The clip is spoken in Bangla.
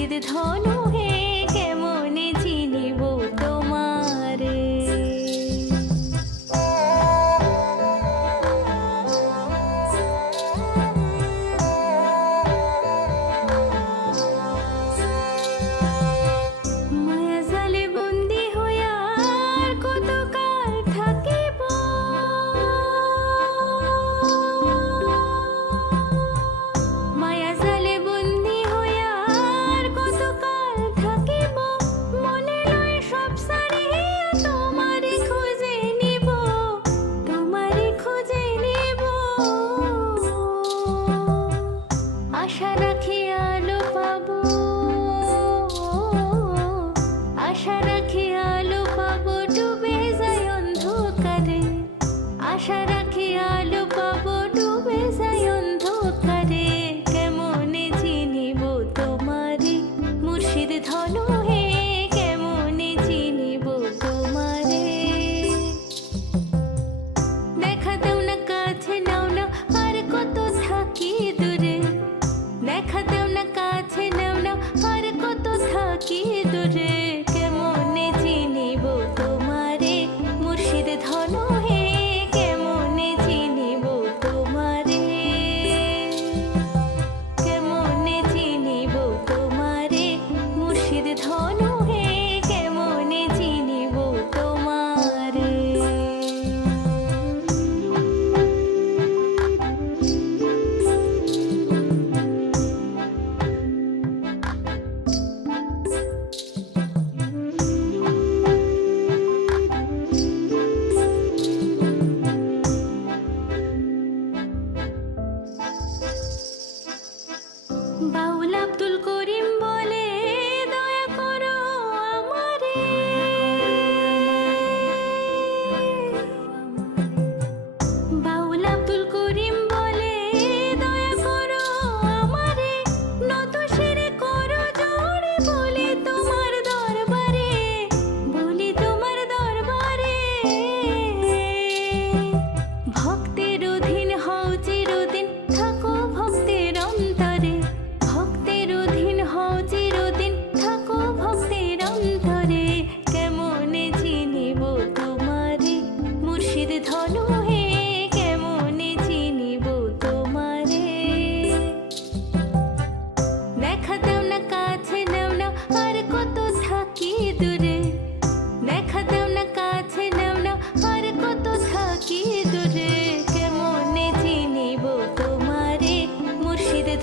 মুর্শিদ ধন